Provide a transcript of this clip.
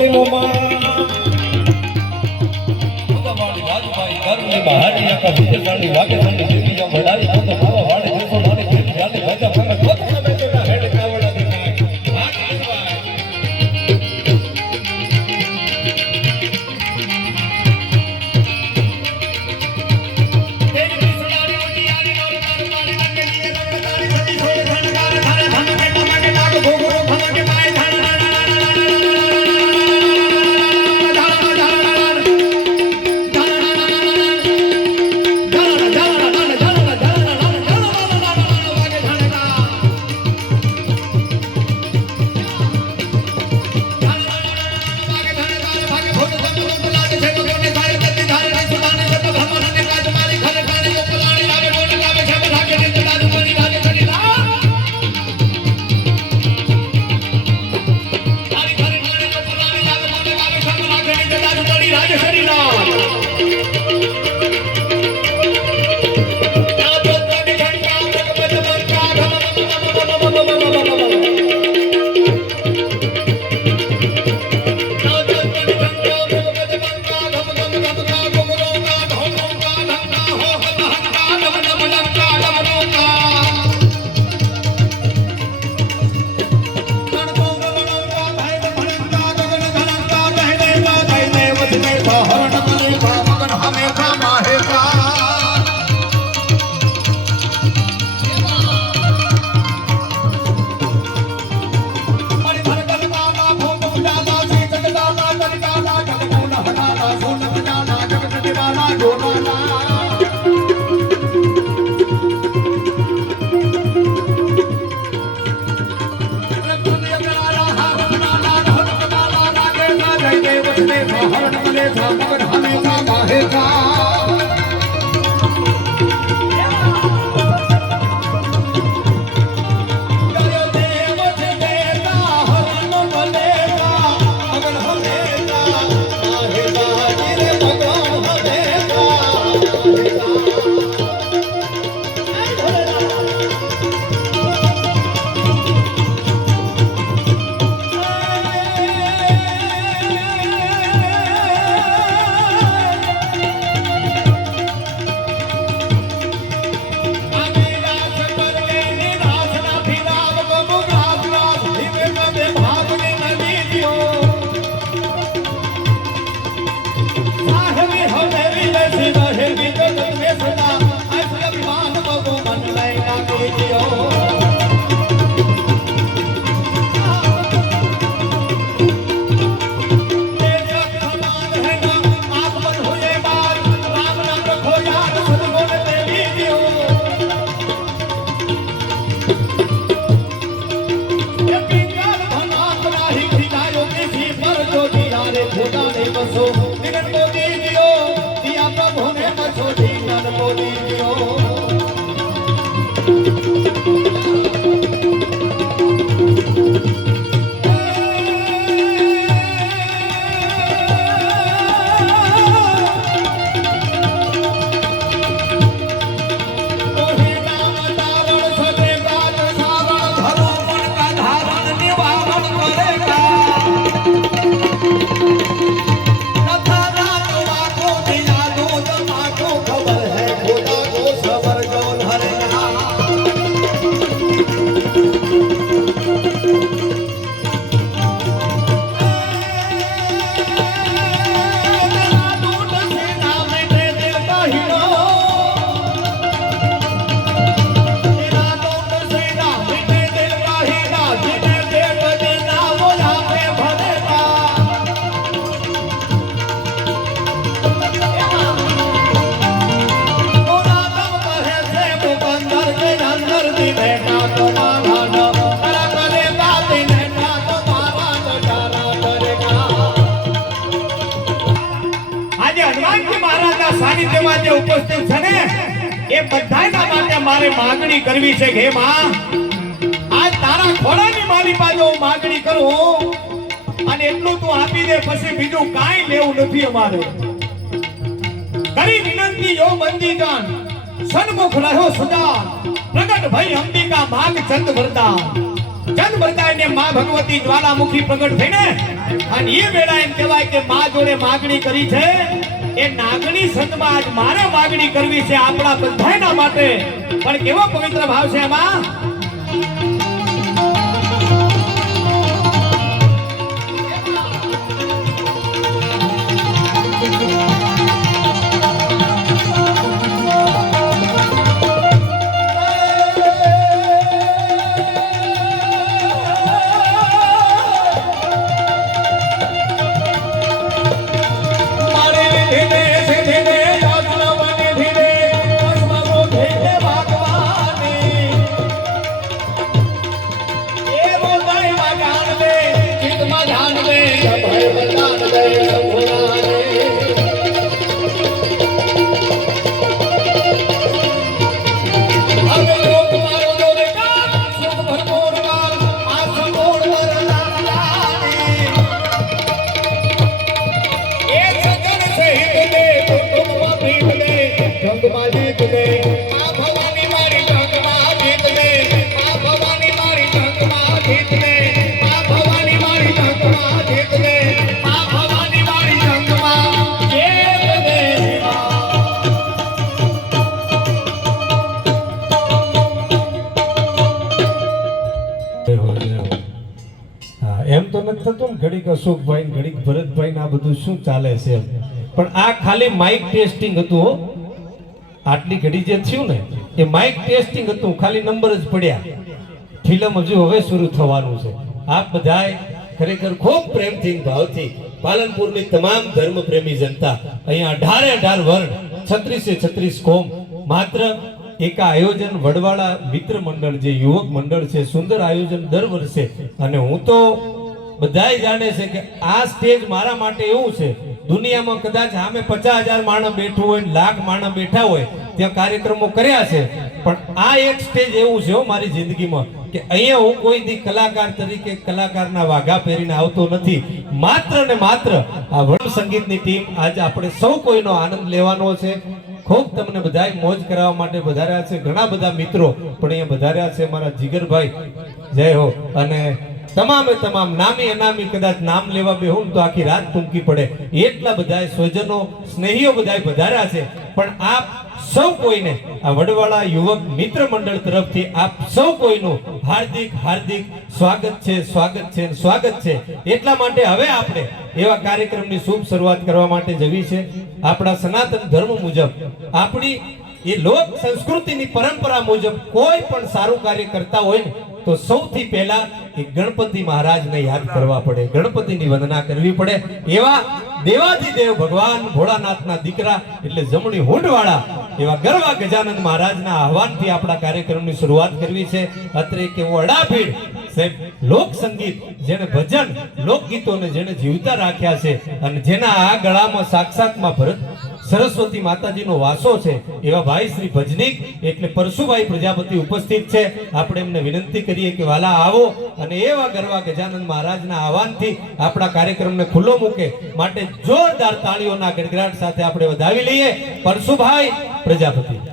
વાળી નો માં ભગવાન રાજભાઈ કરમની મહારી આકા વિજયસાણી વાગેસાણી દેવી જો ભડાઈ તો ભાવા વાળે દેસો નાની દેવી જાલી ભાજા ભંગ કોતના બેટોના હેડ કાવડા દેખાય હાથ દેવાય સાનિધ્યમાં જે ઉપસ્થિત છે ને એ બધાના માટે મારે માંગણી કરવી છે કે માં આજ તારા ખોળાની મારી પાસે હું માંગણી કરું અને એટલું તું આપી દે પછી બીજું કાંઈ લેવું નથી અમારે કરી વિનંતી યો બંદીગાન સન્મુખ રહ્યો સદા પ્રગટ ભઈ અંબિકા માગ ચંદ વરદાન ચંદ બરકાઈને માં ભગવતી જ્વાલામુખી પ્રગટ થઈને અને એ વેળા એમ કહેવાય કે માં જોડે માગણી કરી છે એ નાગણી સંતમાં આજ મારે માગણી કરવી છે આપણા બધાના માટે પણ કેવો પવિત્ર ભાવ છે એમાં એમ તો નથી થતું ને ઘડીક અશોકભાઈ ને ઘડીક ભરતભાઈ ને આ બધું શું ચાલે છે એમ. પણ આ ખાલી માઇક ટેસ્ટિંગ હતું હો. આટલી ઘડી જે થયું ને એ માઇક ટેસ્ટિંગ હતું, ખાલી નંબર જ પડ્યા. ફિલ્મ હજુ હવે શરૂ થવાનું છે. આપ બધાય ખરેખર ખૂબ પ્રેમથી ભાવથી પાલનપુરની તમામ ધર્મ પ્રેમી જનતા અહીંયા 18 વર્ણ 36 કોમ માત્ર એક આયોજન વડવાળા મિત્ર મંડળ જે યુવક મંડળ છે સુંદર આયોજન દર વર્ષે. અને હું તો બધાય જાણે છે કે આ સ્ટેજ મારા માટે એવું છે દુનિયામાં કદાચ આમે 50,000 માણસ બેઠું હોય ને લાખ માણસ બેઠા હોય ત્યાં કાર્યક્રમો કર્યા છે પણ આ એક સ્ટેજ એવું છે મારી જિંદગીમાં કે અહીંયા હું કોઈ દી કલાકાર તરીકે કલાકારના વાઘા પહેરીને આવતો નથી. માત્ર ને માત્ર આ વર્ણ સંગીતની ટીમ આજે આપણે સૌ કોઈનો આનંદ લેવાનો છે. ખૂબ તમને બધાય મોજ કરાવવા માટે વધાર્યા છે. ઘણા બધા મિત્રો પણ અહીંયા વધાર્યા છે. મારા જીગરભાઈ જય હો. અને તમામે તમામ નામી અનામી કદાચ નામ લેવા બેહું તો આખી રાત ટૂંકી પડે એટલા બધા સ્વજનો સ્નેહીઓ બધા વધાર્યા છે. પણ આપ સૌ કોઈને આ વડવાળા યુવક મિત્ર મંડળ તરફથી આપ સૌ કોઈનું હાર્દિક હાર્દિક સ્વાગત છે, સ્વાગત છે, સ્વાગત છે. એટલા માટે હવે આપણે એવા કાર્યક્રમની શુભ શરૂઆત કરવા માટે જવી છે. આપણા સનાતન ધર્મ મુજબ આપણી એ લોક સંસ્કૃતિની પરંપરા મુજબ કોઈ પણ સારું કાર્ય કરતા હોય ને તો સૌથી પહેલા એ ગણપતિ મહારાજને યાદ કરવા પડે, ગણપતિની વંદના કરવી પડે. એવા દેવાધિદેવ ભગવાન ભોળાનાથના દીકરા એટલે જમણી હોંઢવાળા એવા ગરવા ગજાનંદ મહારાજના આહવાનથી આપણા કાર્યક્રમની શરૂઆત કરવી છે. અત્રે કે વડાભીડ સાહેબ લોક સંગીત જેને ભજન લોકગીતોને જેને જીવતા રાખ્યા છે અને જેના આ ગળામાં સાક્ષાતમાં ભરત સરસ્વતી માતાજીનો વાસો છે એવા ભાઈ શ્રી ભજનીક એટલે પરશુભાઈ પ્રજાપતિ ઉપસ્થિત છે. આપણે એમને વિનંતી કરીએ કે વાલા આવો અને એવા ગરવા ગજાનંદ મહારાજના આહવાનથી આપણા કાર્યક્રમને ખુલ્લો મૂકે માટે જોરદાર તાળીઓના ગડગડાટ સાથે આપણે વધાવી લઈએ પરશુભાઈ પ્રજાપતિ.